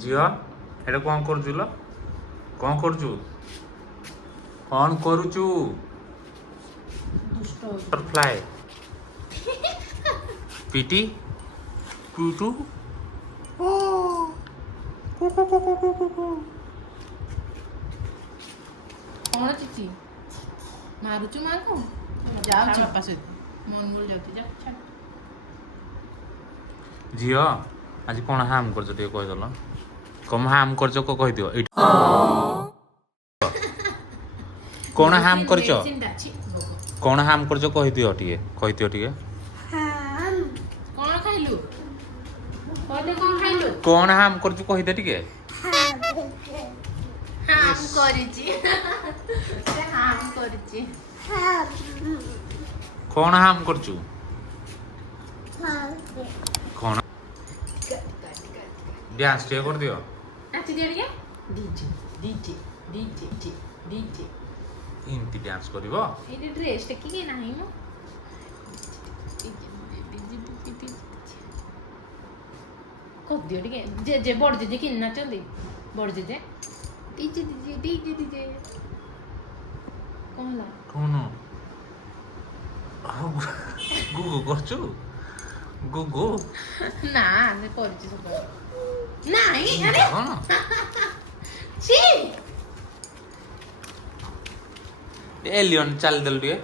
झील एटा कौन करुचु लो कौन करुचु कौन करुचु बटरफ्लाई पीटी टूटू कौन चिची मारुचु मां को जाओ चप्पा से मन बोल जाती जा छाड़ झील आज कौन हाम कर कहीदेल कम हाम कर कही दियो कौन हाम कर कौन हाम कर कही दियो टिके कौन खाइलु कहले कौन खाइलु कौन हाम कर कही दे टिके हाम करिची से हाम करिची कौन हाम करचु कौन डांस टे कर दियो नाच दिया रे डीजे डीजे डीजे डीजे इनती डांस करिवो एटी ड्रेस टेकी के नाही मो को दियो टिके जे जे बड़ जे कि नाचंदी बड़ जे डीजे डीजे डीजे डीजे कौन ला कौन गुगु करचु गुगु ना ने करची सब नाही अरे कौन छी एलियन चल दल टिके